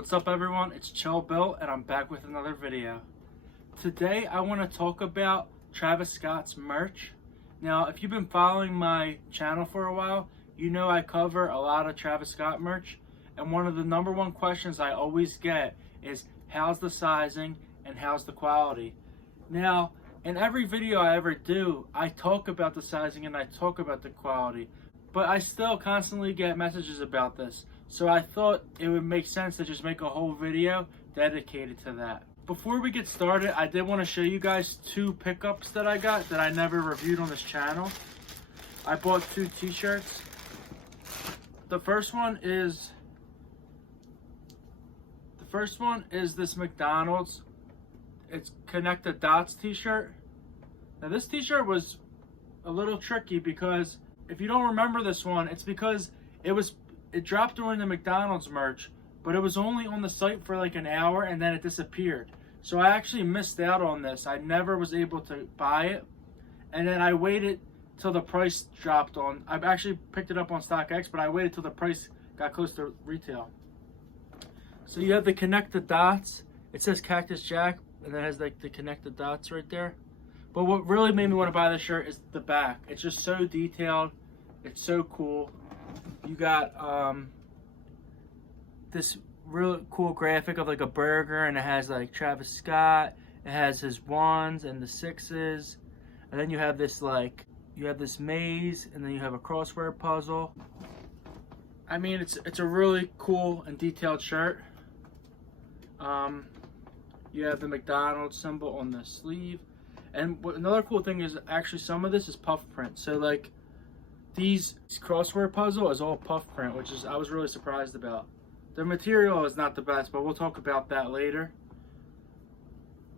What's up everyone, it's Chill Bill and I'm back with another video. Today I want to talk about Travis Scott's merch. Now if you've been following my channel for a while, you know I cover a lot of Travis Scott merch, and one of the number one questions I always get is how's the sizing and how's the quality. Now in every video I ever do, I talk about the sizing and I talk about the quality, but I still constantly get messages about this. So I thought it would make sense to just make a whole video dedicated to that. Before we get started, I did want to show you guys two pickups that I got that I never reviewed on this channel. I bought two t-shirts. The first one is this McDonald's. It's Connect the Dots t-shirt. Now this t-shirt was a little tricky because if you don't remember this one, it's because it dropped during the McDonald's merch, but it was only on the site for like an hour and then it disappeared. So I actually missed out on this. I never was able to buy it. And then I waited till the price dropped on. I've actually picked it up on StockX, but I waited till the price got close to retail. So you have the Connect the Dots. It says Cactus Jack, and it has like the Connect the Dots right there. But what really made me want to buy this shirt is the back. It's just so detailed. It's so cool. You got this real cool graphic of like a burger, and it has like Travis Scott. It has his ones and the sixes, and then you have this maze, and then you have a crossword puzzle. I mean, it's a really cool and detailed shirt. You have the McDonald's symbol on the sleeve, and another cool thing is actually some of this is puff print. So like these crossword puzzle is all puff print, which is I was really surprised about. The material is not the best, but we'll talk about that later.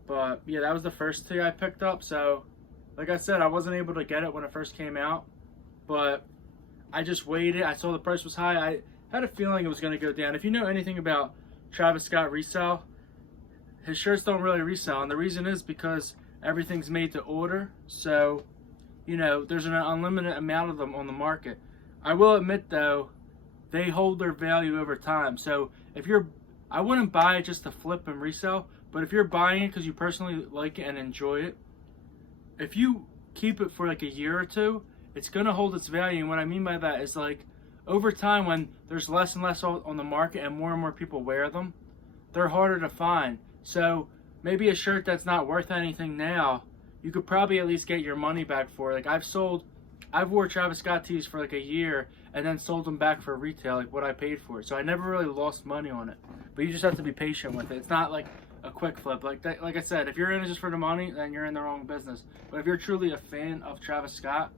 But yeah, that was the first tee I picked up. So like I said, I wasn't able to get it when it first came out, but I just waited. I saw the price was high. I had a feeling it was going to go down. If you know anything about Travis Scott resale, his shirts don't really resell, and the reason is because everything's made to order. So you know, there's an unlimited amount of them on the market. I will admit though, they hold their value over time. So I wouldn't buy it just to flip and resell, but if you're buying it because you personally like it and enjoy it, if you keep it for like a year or two, it's gonna hold its value. And what I mean by that is like over time, when there's less and less on the market and more people wear them, they're harder to find. So maybe a shirt that's not worth anything now, you could probably at least get your money back for it. Like I've wore Travis Scott tees for like a year and then sold them back for retail, like what I paid for it. So I never really lost money on it. But you just have to be patient with it. It's not like a quick flip. Like I said, if you're in it just for the money, then you're in the wrong business. But if you're truly a fan of Travis Scott,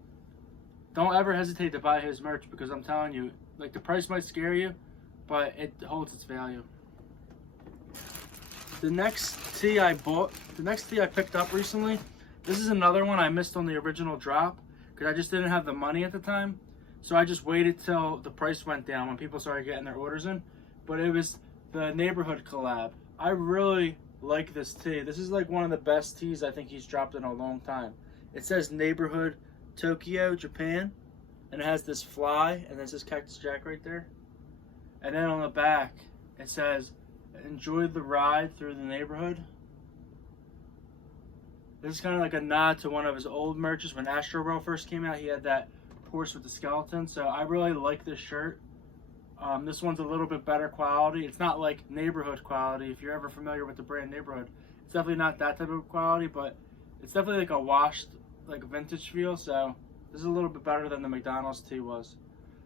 don't ever hesitate to buy his merch, because I'm telling you, like the price might scare you, but it holds its value. The next tee I picked up recently, this is another one I missed on the original drop because I just didn't have the money at the time. So I just waited till the price went down when people started getting their orders in. But it was the Neighborhood collab. I really like this tee. This is like one of the best tees I think he's dropped in a long time. It says Neighborhood Tokyo, Japan. And it has this fly, and then it says Cactus Jack right there. And then on the back, it says, enjoy the ride through the neighborhood. This is kind of like a nod to one of his old merches. When Astro World first came out, he had that horse with the skeleton. So I really like this shirt. This one's a little bit better quality. It's not like Neighborhood quality. If you're ever familiar with the brand Neighborhood, it's definitely not that type of quality, but it's definitely like a washed, like vintage feel. So this is a little bit better than the McDonald's tee was.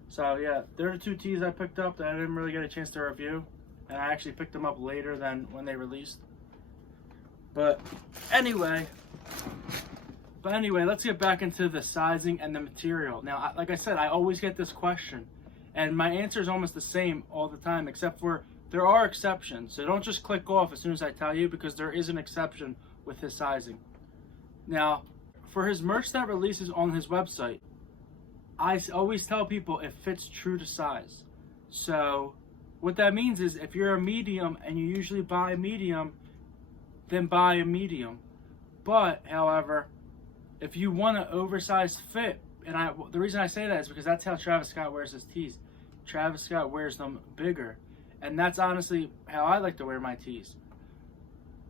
So yeah, there are the two tees I picked up that I didn't really get a chance to review. And I actually picked them up later than when they released. But anyway, let's get back into the sizing and the material. Now, like I said, I always get this question, and my answer is almost the same all the time, except for there are exceptions. So don't just click off as soon as I tell you, because there is an exception with his sizing. Now, for his merch that releases on his website, I always tell people it fits true to size. So what that means is if you're a medium and you usually buy a medium, then buy a medium. But, however, if you want an oversized fit, and the reason I say that is because that's how Travis Scott wears his tees. Travis Scott wears them bigger. And that's honestly how I like to wear my tees.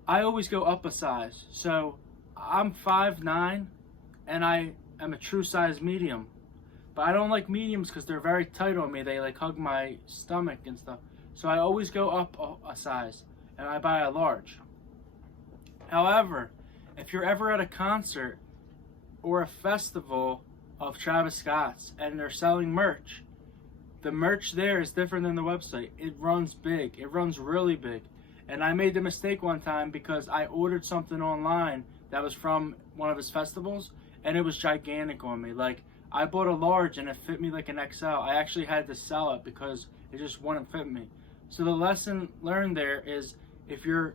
I always go up a size. So I'm 5'9", and I am a true size medium. But I don't like mediums because they're very tight on me. They like hug my stomach and stuff. So I always go up a size, and I buy a large. However, if you're ever at a concert or a festival of Travis Scott's and they're selling merch, the merch there is different than the website. It runs big. It runs really big. And I made the mistake one time because I ordered something online that was from one of his festivals, and it was gigantic on me. Like, I bought a large and it fit me like an XL. I actually had to sell it because it just wouldn't fit me. So the lesson learned there is, if you're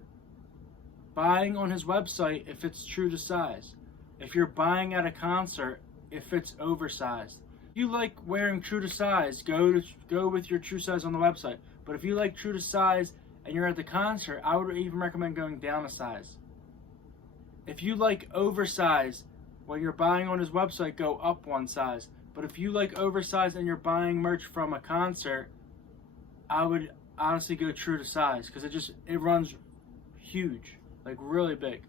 buying on his website, if it's true to size. If you're buying at a concert, if it's oversized. If you like wearing true to size, go with your true size on the website. But if you like true to size and you're at the concert, I would even recommend going down a size. If you like oversized, when you're buying on his website, go up one size. But if you like oversized and you're buying merch from a concert, I would honestly go true to size, because it runs huge, like really big.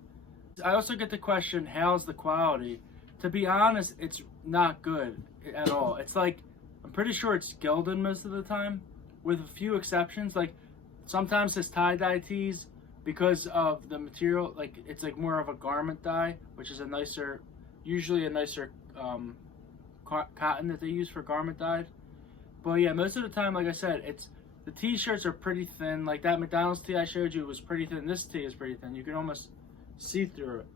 I also get the question, how's the quality? To be honest, it's not good at all. It's like, I'm pretty sure it's gilded most of the time, with a few exceptions. Like, sometimes his tie-dye tees, because of the material, like, it's like more of a garment dye, which is usually a nicer cotton that they use for garment dyed. But yeah, most of the time, like I said, the t-shirts are pretty thin. Like that McDonald's tee I showed you was pretty thin. This tee is pretty thin. You can almost see through it.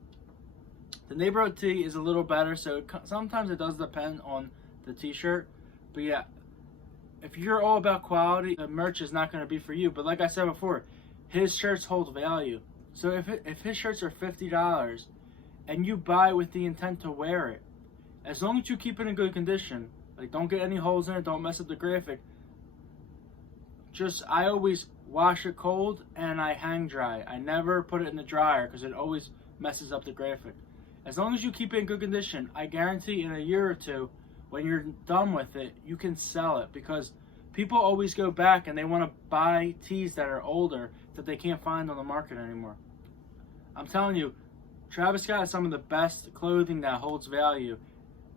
The neighborhood tee is a little better, so sometimes it does depend on the t-shirt. But yeah, if you're all about quality, the merch is not going to be for you. But like I said before, his shirts hold value. So if his shirts are $50 and you buy with the intent to wear it, as long as you keep it in good condition, like don't get any holes in it, don't mess up the graphic. I always wash it cold and I hang dry. I never put it in the dryer because it always messes up the graphic. As long as you keep it in good condition, I guarantee in a year or two, when you're done with it, you can sell it, because people always go back and they want to buy tees that are older that they can't find on the market anymore. I'm telling you, Travis Scott has some of the best clothing that holds value.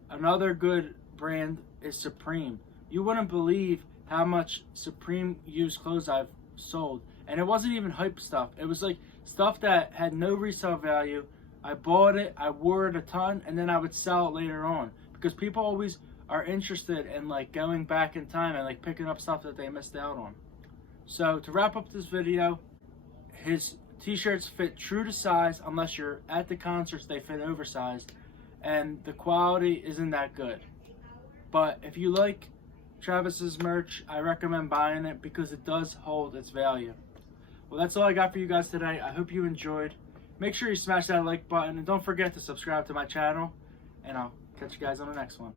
Another good brand is Supreme. You wouldn't believe how much Supreme used clothes I've sold. And it wasn't even hype stuff. It was like stuff that had no resale value. I bought it, I wore it a ton, and then I would sell it later on. Because people always are interested in like going back in time and like picking up stuff that they missed out on. So to wrap up this video, his t-shirts fit true to size. Unless you're at the concerts, they fit oversized. And the quality isn't that good. But if you like Travis's merch, I recommend buying it because it does hold its value. Well, that's all I got for you guys today. I hope you enjoyed. Make sure you smash that like button, and don't forget to subscribe to my channel, and I'll catch you guys on the next one.